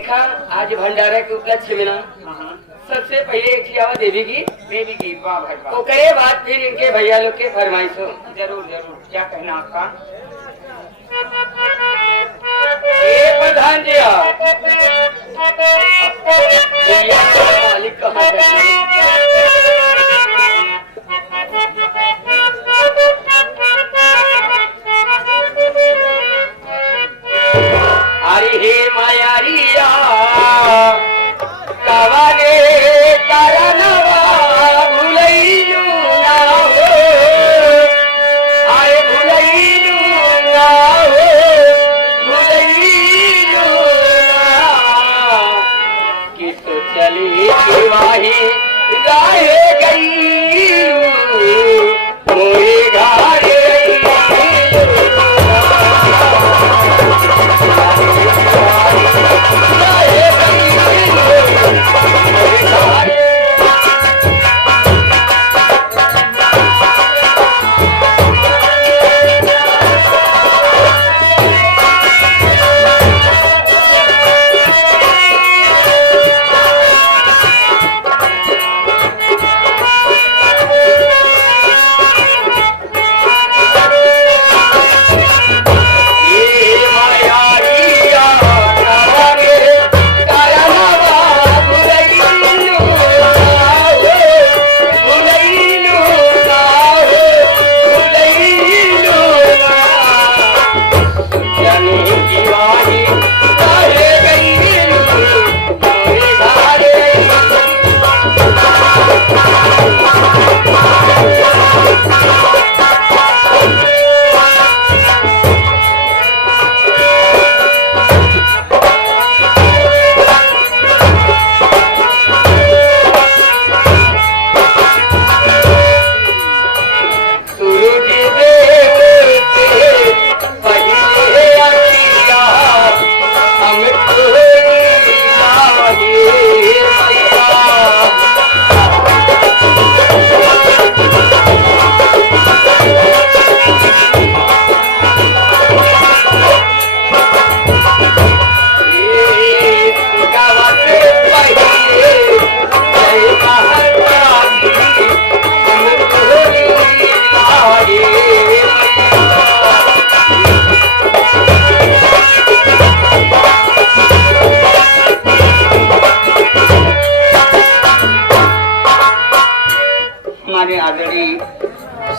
देखा आज भंडारा के उपलक्ष्य में ना सबसे पहले एक थी आवा देवी की वाह भाई वाह। वो करे बात फिर इनके भैया लोग के फरमाइश हो। जरूर जरूर, क्या कहना आपका? ए प्रधान जी भैया का मालिक कहाँ अरे हे मायारिया कवाले करनवा भुलैलू ना हो आए भुलैलू ना हो भुलैलू ना कि तो चली वाही गाए गई मोरे घारे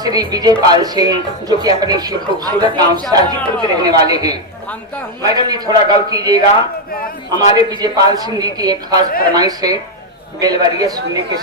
श्री विजयपाल सिंह जो कि अपने खूबसूरत गांव साजीपुर के रहने वाले हैं। मैडम ये थोड़ा गौर कीजिएगा, हमारे विजयपाल सिंह जी की एक खास फरमाइश है बेलवरिया सुनने के